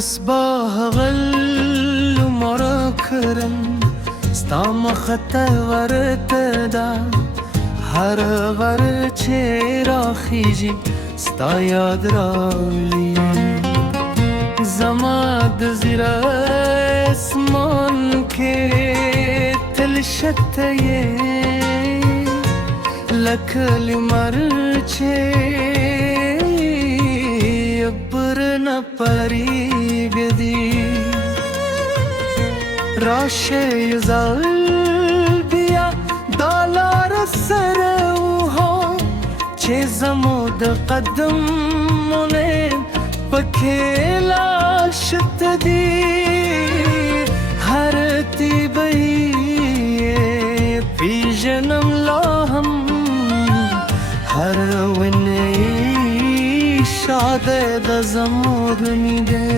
صباح غل مرکرم ستا مخته ورته دا هر غر چې راخیږي ستا یاد راولي زما د زړه اسمان کې تل شته یې لکه لمر چې پر نه پریږدي راشه یو ځل بیا دا لار سره وهو چې زموږ د قدمونه پکې لا شته دي هر تیبه یې پیژنم لا هم هر ونه شاده د زموږ میده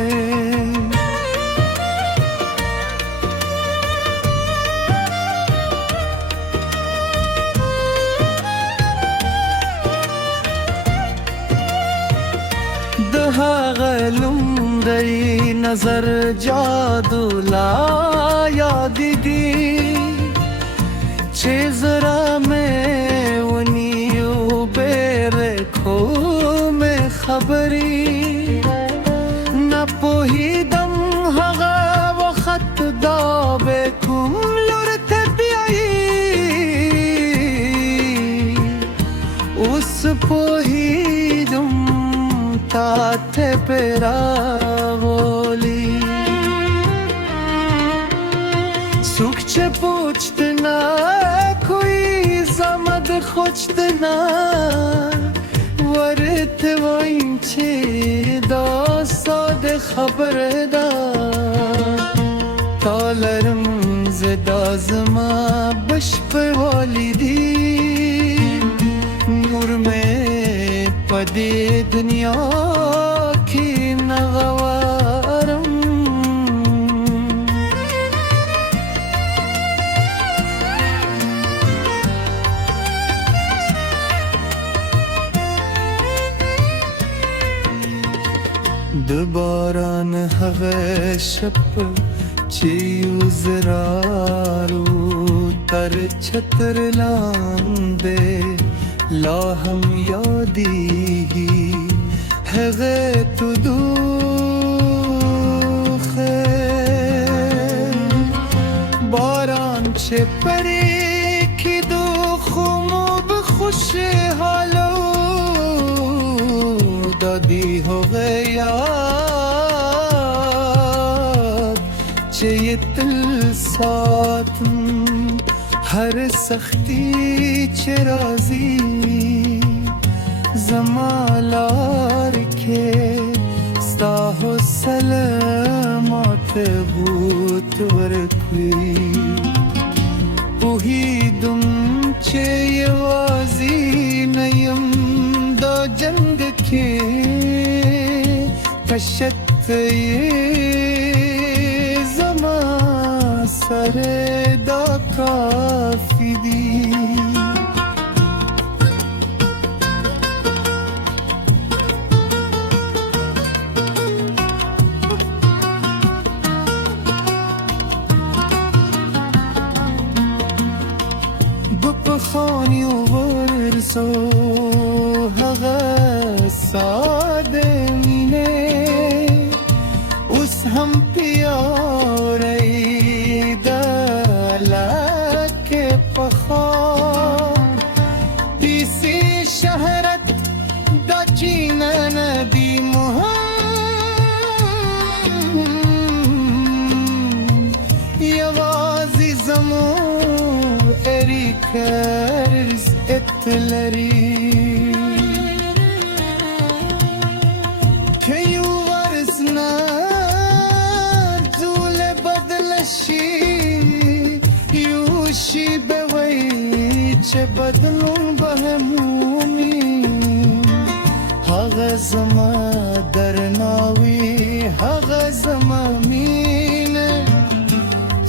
د هغه لومړی نظر جادو لا یاد دي چې زړه مې ونیو بیرې کومې خبرې نه پوهېدم هغه وخت دا به کوم لور ته بیایي اوس پوهېدم تا ته پې راولي څوک چې پوښتنه کوي زما د خوښتنه ورته وایم چې دا ساده خبره ده تا لرم زه دا زما بشپړوالی دي نور مې په دې دنیا کې نه غواړم د باران هغه شپ چې یو زرارو تر چتر لاندې لا هم یادېږي هغه تو دوخه باران چې پرې کېدو خو مو به خوشحاله دادی هغه یاد چې یې تل ساتم هر سختی چې راځي زما لار کې ستا حوصله ماته بوت ورکوي پوهېدم چې یوازې نه یم دا جنګ کې کشت یې زما سره دا کافي دي بپخانی ورسو هغه ساده مینه اوس هم پیاری د لکه پخار دیسی شهرت دا چینه ندی مهم یوازی زمو اریکرز اتلری که یو ورزنا زول بدلشی یوشی بوی چه بدلون بهمومی هغه زما درناوی هغه زما مینه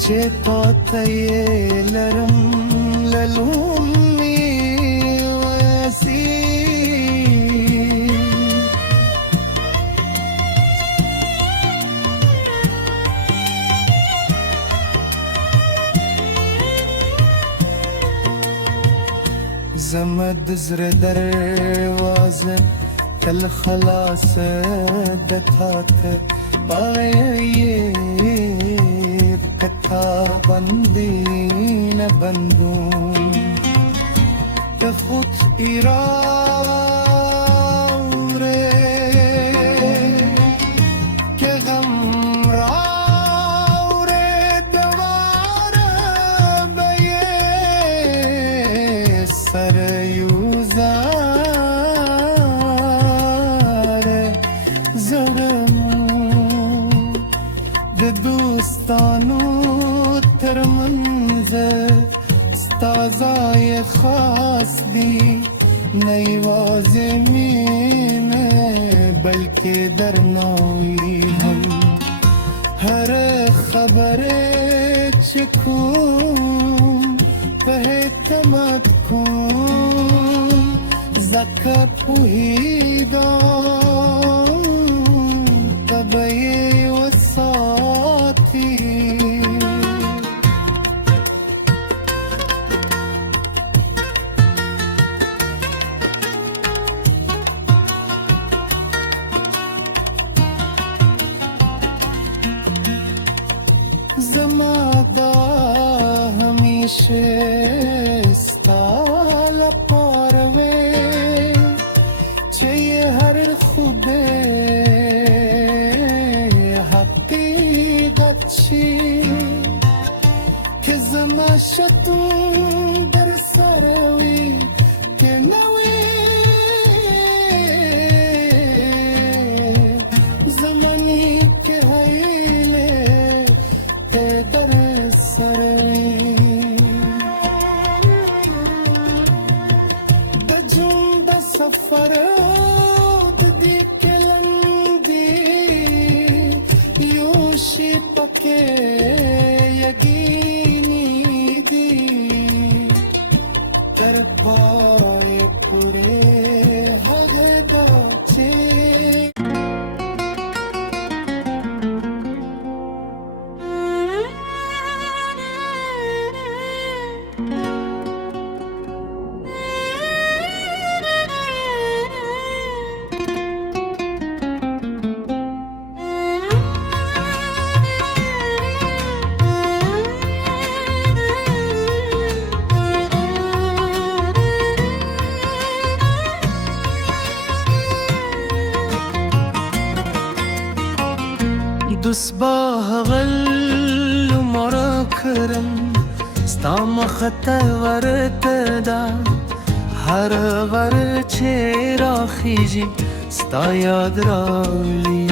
چې پاته یې لرم للومي ویسی مدزر دروازه تل خلاص دتات باید کتا بندی نبندون که خود ایراوره که غم راوره دواره بیه سر یوزاره زرم ده دوستانو ترمنزه ستازای خاص دی نیوازی مینه بلکه در نوی هم هر خبره چکون به اعتماد کن زکر پویدان طبعی و ساتی زمادا همیشه استال پاروه چه هر خوده حقیقت چی که زما شتون در سروی که نوی زمانی که هیله در سروی د جون د سفر دی کلندی یوشی پکې یقینی دی تر پای پوره هغه دا چې دوست با غل مرا کرم ستا مخته ورته دا هر غر چې راخیږي ستا یاد راولي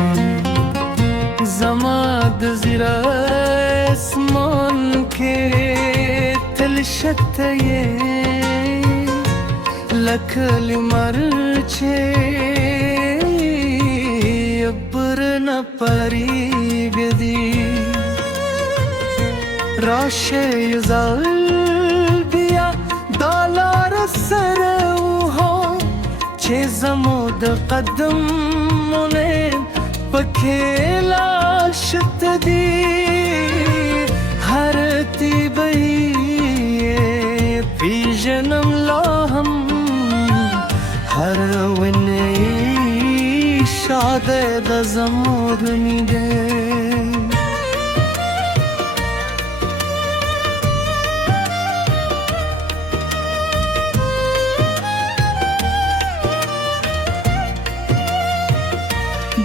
زما د زړه اسمان کې تل شته یې لکه لمر چې پر نه پریږدي راشه یزال بیا دا لار سره وهو چې زمو د قدمونه پکې لا شته دي هر تیبهی پیژنم لا هم هر ونه شاده د زمور میده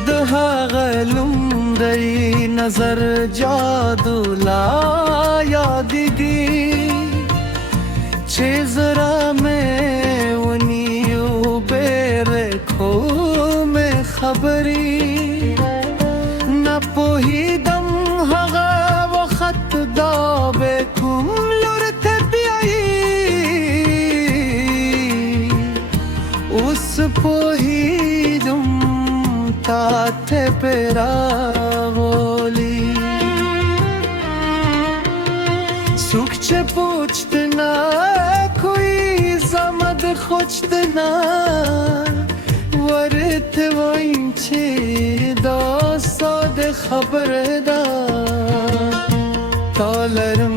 د هغه لومړی نظر جادو لا یادېږي چې زړه مې ونیو بېرې کومې خبرې نه پوهېدم هغه وخت دا به کوم لور ته بیایي اوس پوهېدم تا ته پې راغولي څوک چې پوښتنه کوي زما د خوښتنه ورته وایم چې دا ساده خبره ده تا لرم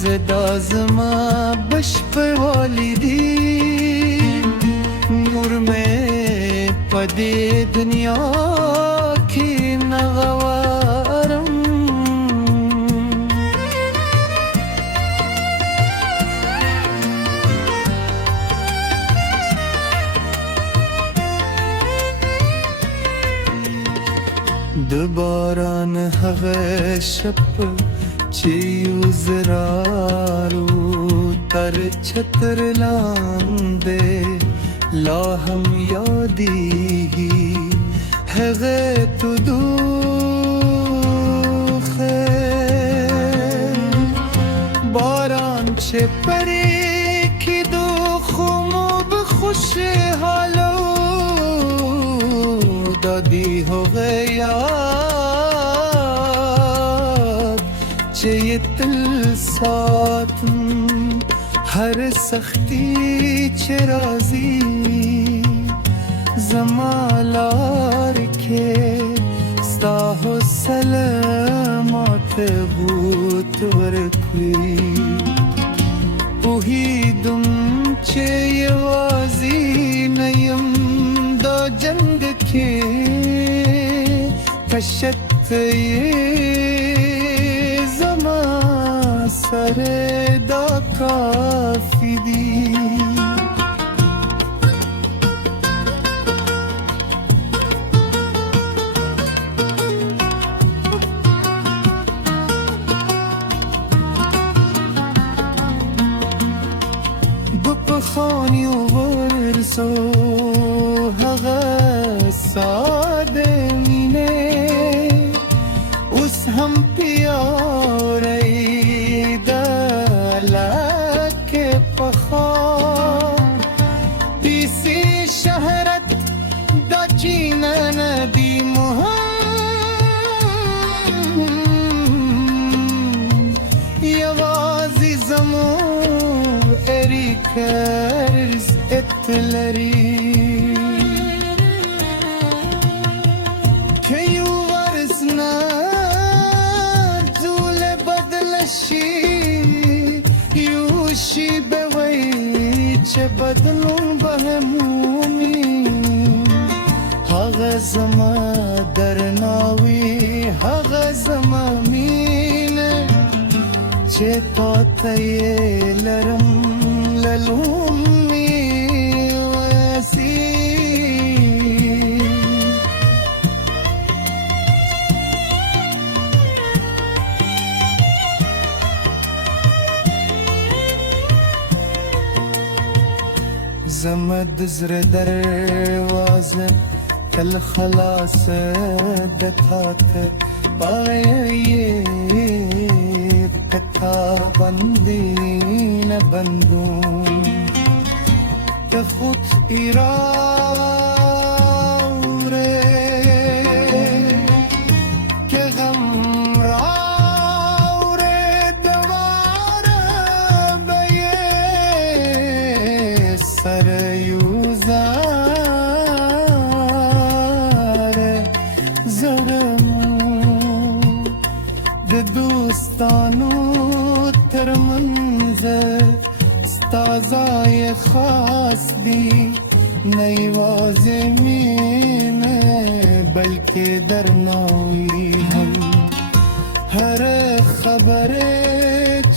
زه دا زما بشپړوالی دي دي دنياكي نغوارم دباران هغه شپ چیو زرارو تر چھتر لاندے لا ہم یادی ہے غے تو دوخے باران چه پری کی دوخمو بخوش حالو دادی ہو گیا چه تل ساتم हर सख्ती चराजी जमालार के साहो सलामत बूत वरकुई उहीदुम चे यवाजी नयम दो जंग के कशत ये जमा सरे दा काफी दी بپخانی و ورسو هغه ساده مینه اوس هم پیاری پخا پیسی شهرت دا چین ندی مهم یوازی زمو اری کرز اتلری که یو ورسنا زول بدلشی یوشی چه بدلون بهمومی هغه زما درناوی هغه زما مینه چه پاته لرم للومی ویسی زمد زر دروازه کل خلاص دتات پایه کتا بندی نبندون که خود ایراوره که غم راوره دواره بیه سر دوستانو تر منظر ستازای خاص دی نیواز مینه بلکه درناوی هم هر خبر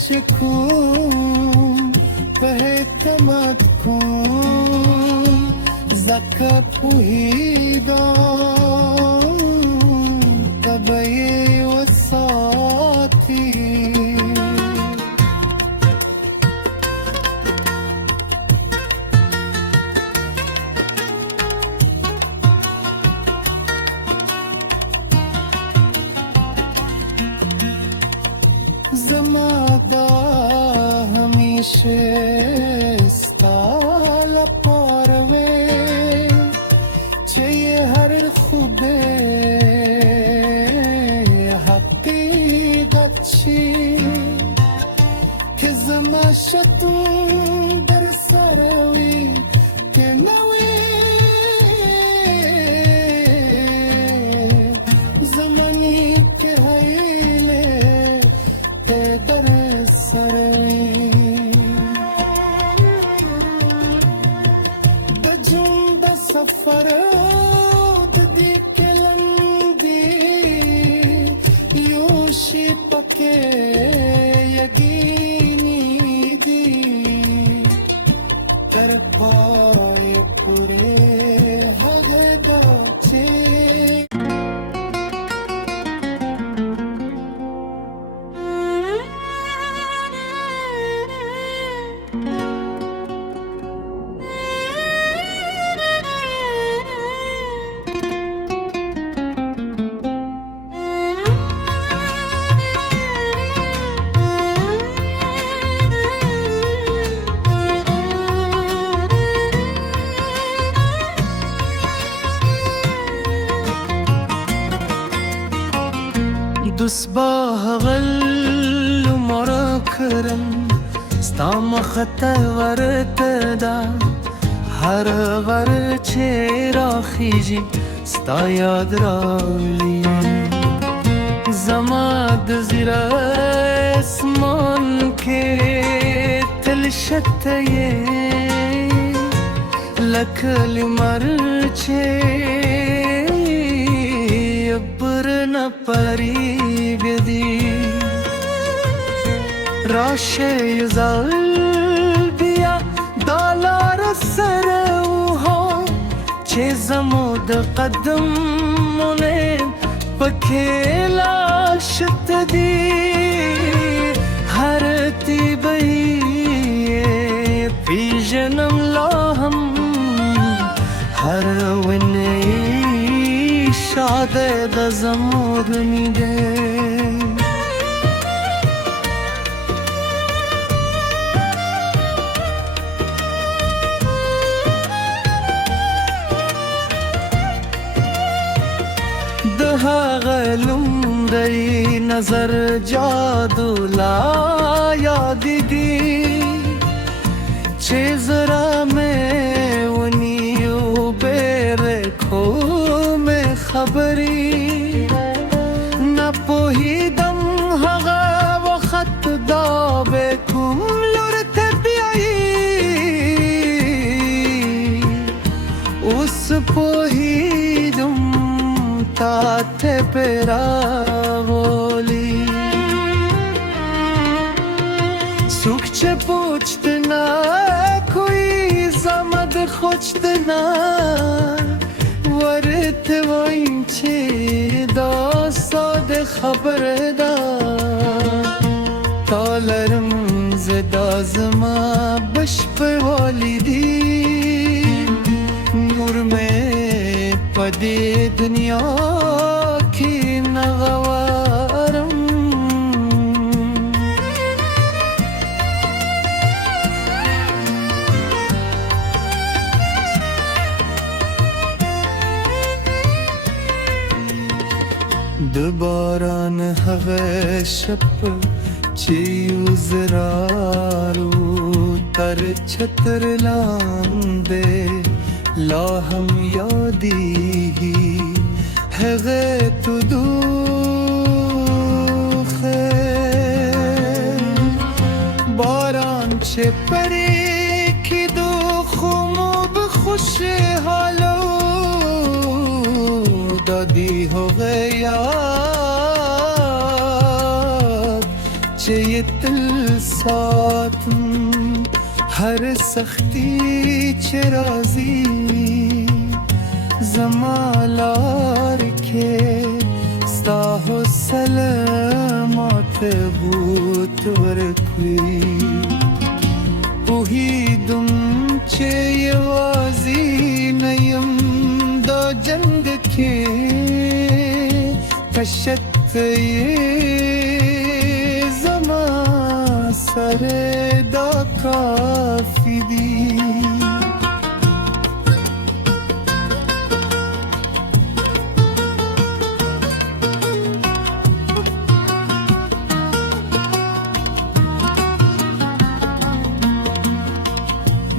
چکون به اعتماد کن زکر پویدان طبعی و ساتی زمادا همیشه استال پاروه چه هر خوبه حقیقت چی که زما شتون در سروی که نوی زمانی که هیله در سروی यकीनी दी कर पाए पूरे हगे बचे دسباه غل مركرم ستام خطه ورتدا هر غر چرا خیجی ستا یاد راولی زماد زیر اسمان کے تلشته لکل مرچه برنا پریگدی راشه یزال بیا دالار سروها چه زمود قدم منه پکیلا شتدی هر تیبی پی جنم لاهم هر ونی شاده د زمود میده دها غلوم دی نظر جادو لا یاد دی چه زرا میں ونیو بیر کھو خبری نا پوهیدم هغه وخت دا به کوم لور ته بیایی اوس پوهیدم تا ته پراغولی سوک چه پوچتنا کوئی زمد خوچتنا ورت وایم چه دا ساده خبر دا تالرم زدا زما بش په والدی نور میں پدی دنیا کی نغوارم د باران هغه شپ چې وزرارو تر چتر لاندې لا هم یادېږي هغه تو دوخه باران چې پرې کېدو خو مو به خوشحالو دادی هغه یاد چې یې تل ساتم هر سختی چې راځي زما لار کې ستا حوصله ماته بوت ورکړي پوهېدم چې یوازې نه یم دا جنګ کې کشت یې زما سره دا کافي دي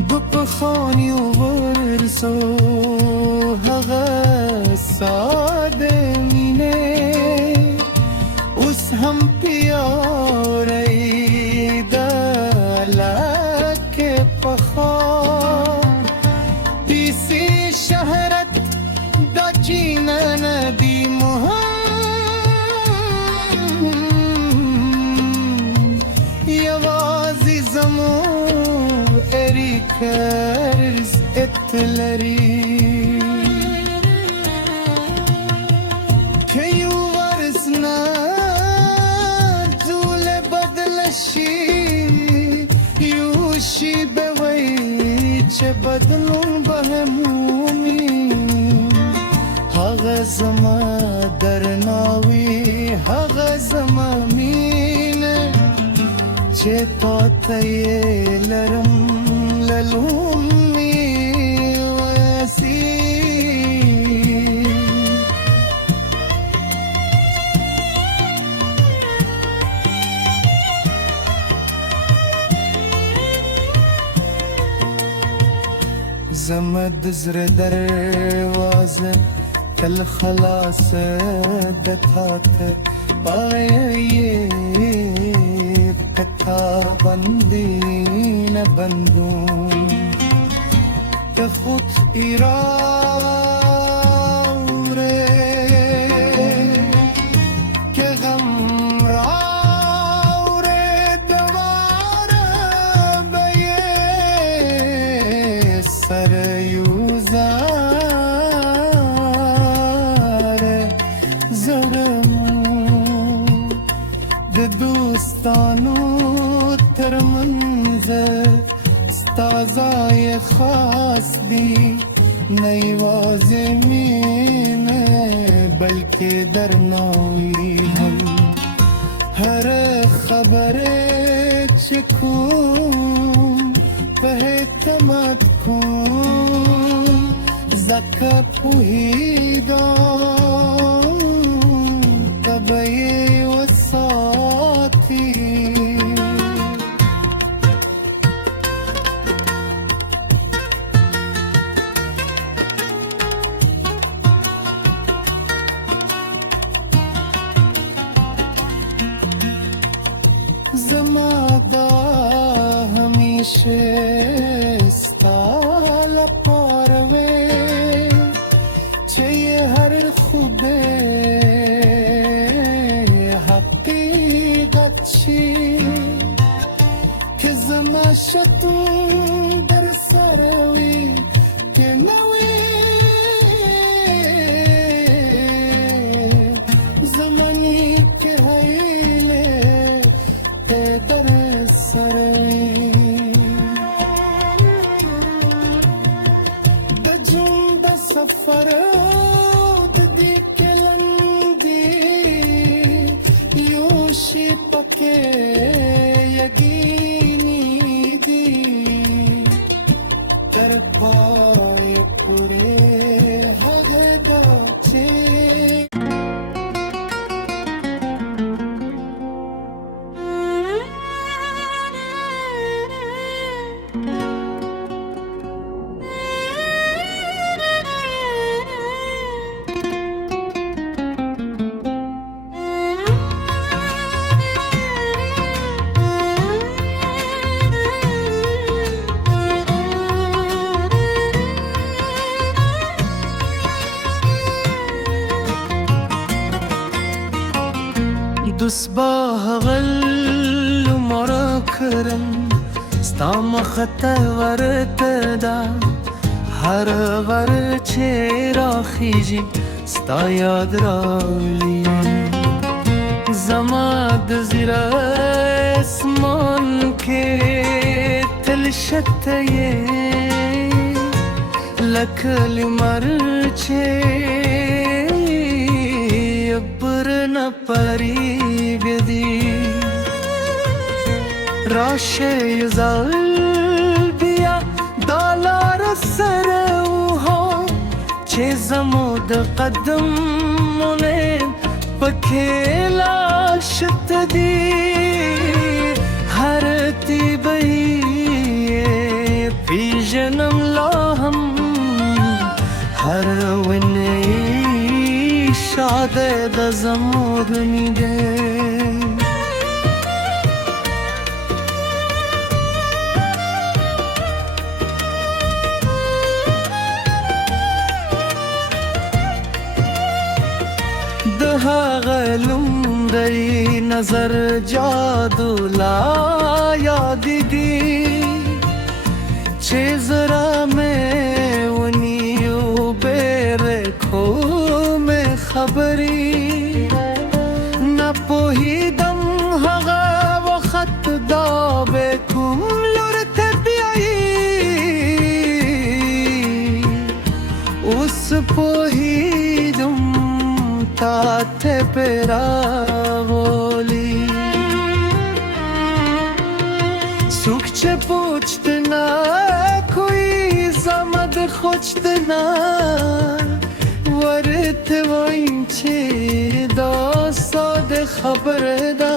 بپخانی ورسو هغه ساده مینه اوس هم پیاوری د لکه پخا پیسی شهرت دا چینه ندی کرز اتلری که یو ورزنا زول بدلشی یوشی بوی چه بدلون بهمومی هغه زما درناوی هغه زما مینه چې پاته یې لرم للومي ویسی زمد زر دروازه تل خلاص د تاته پایې کتا بندی نه بندون که خود ایراوره که غم راوره دواره بیه سر یوزاره زرمون د دوستانو ترمنځ ستازای خاص دی نه یوازې مینه بلکې درناوی هم هر خبره چې کوم په اعتماد کوم ځکه پوهېږم ته به یې وساتي زما دا همیشه ستا لپاره وی چې یې هر خوبه حقیقت شي که زما شتون در سره وي که نه وي زمانی که هیله در سره د جون د سفر د دې کلندې یو شي پکې یقیني دي تر پای پورې هغه دا چې دوست با غل مرا کرم ستا مخته ورته دا هر ور چې راخیږي ستا یاد راولي زما د زړه اسمان کې تل شته یې لکه لمر چې پر نه پریږدي راشه یو ځل بیا دا لار سره وهو چې زمو د قدمونه پکې لا شته دي هر تیبه یې پیژنم لا هم هر ونه شاده د زموږ میده د هغه لومړی نظر جادو لا یاد دي چیزرا میں ونیو بیر کھو میں خبری نپوهیدم هغه وخت دا به کوم لور ته بیایی اوس پوهیدم تا ته پیراولی سوک چه پوچت نه کوئی زمد خوچت نه ورت وایم چه دا ساد خبر دا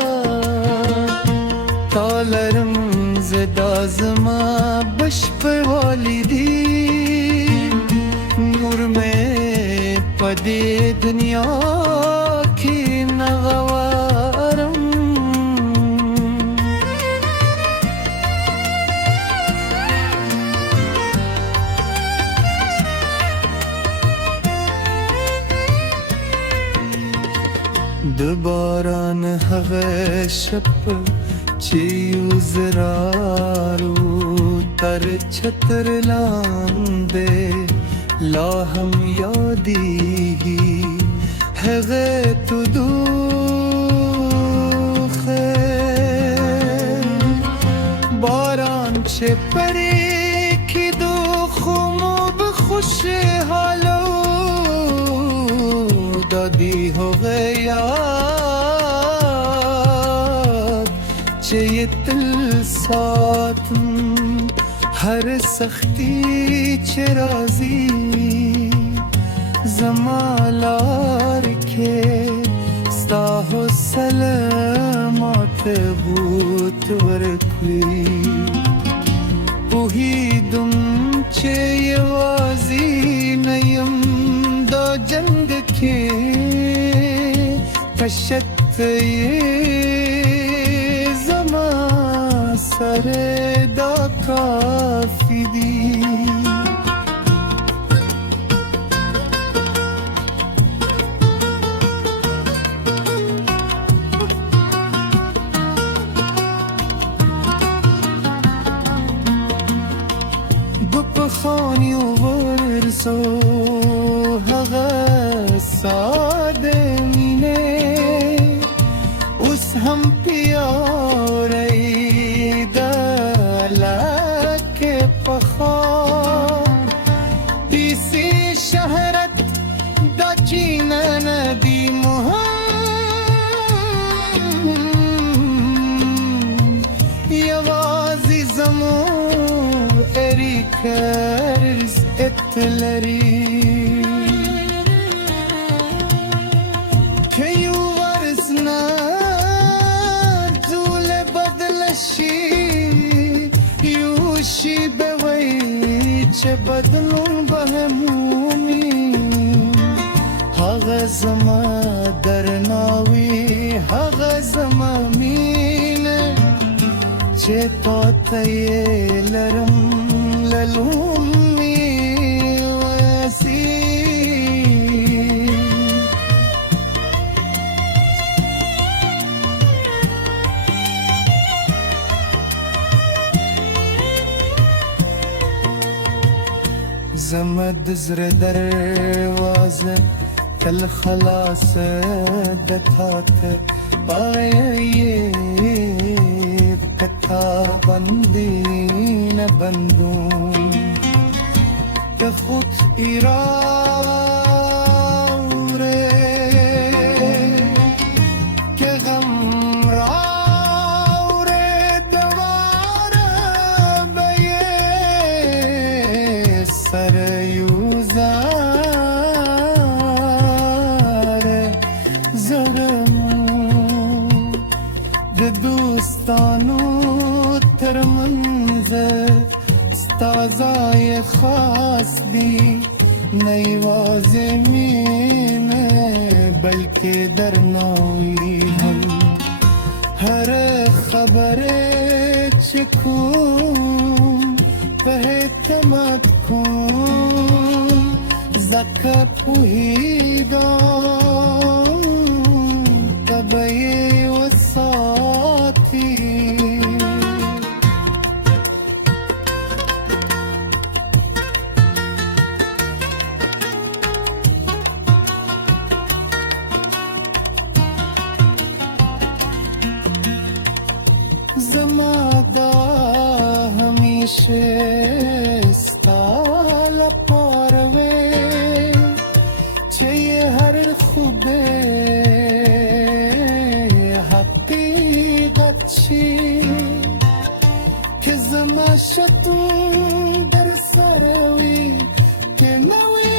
تالرم زدا زما بشپ والدی نور میں پدی دنیا کی نغوارم د باران هغه شپ چې یو زرارو تر چتر لاندې لا هم یادېږي هغه تو دوخه باران چې پرې کېدو خو مو به خوشحالو دادی هغه یاد چې یې تل ساتم هر سختی چې راځي زما لار کې ستا حوصله ماته بوت ورکړي پوهېدم چې یوازې نه یم دا جنګ کې کشت یې زما سره دا کافي دي د پخوانیو ورسو هغه ساده مینې اوس هم پیاوړی د لکه پخوا پیسې شهرت دا چینه نه دي مهم یوازې زموږ اړیکه اتلري که یو ورځ نه ټول بدل شي یو شي به وایي چې بدلون به مومي هغه زما درناوي هغه زما مینه چې پاته یې لرم للومي واسي زمد زر دروازه تل خلاص د تاته پایې کتا بندی نه بندون که خود ایراوره که غم راوره دواره به یه سر یوزاره زرمون د دوستانو ترمنځ ستازای خاص دی نه یوازې مینه بلکې درناوي هم هر خبره چې کوم په اعتماد کوم ځکه پوهېدم ته به یې وساتي شستال پاروی چه هر خوبه حقیقت چی که زما شتون در سروی که نوی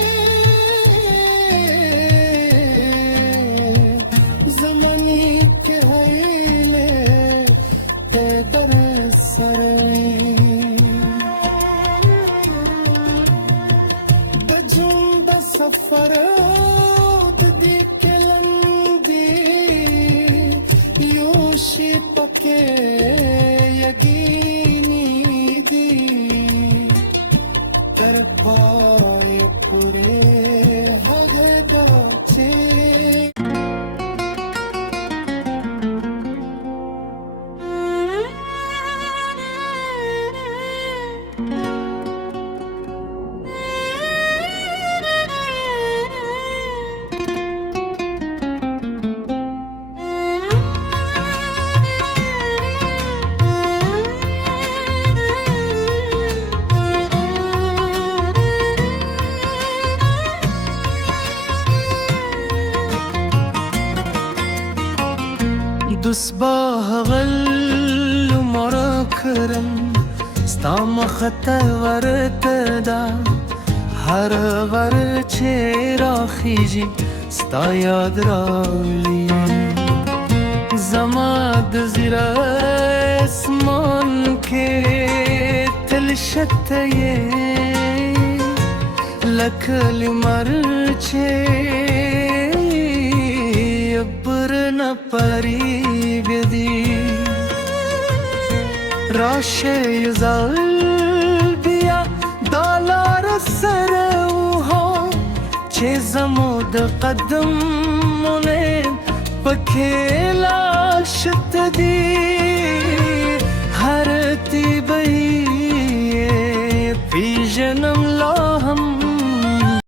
زمانی که هیله در سروی بجون دا سفر دی کلندی یوشی پکے یقینی دی در پای پورے حق بچے دوس با غل مرا کرم ستا مخته ورته دا هر غر چه را خیجی ستا یاد راولی زما د زیر اسمان که تلشته لکل مرچه برنا پری گدی راشه یزال بیا دالار سر اوها چه زمود قدم مونه پکیلا شت دی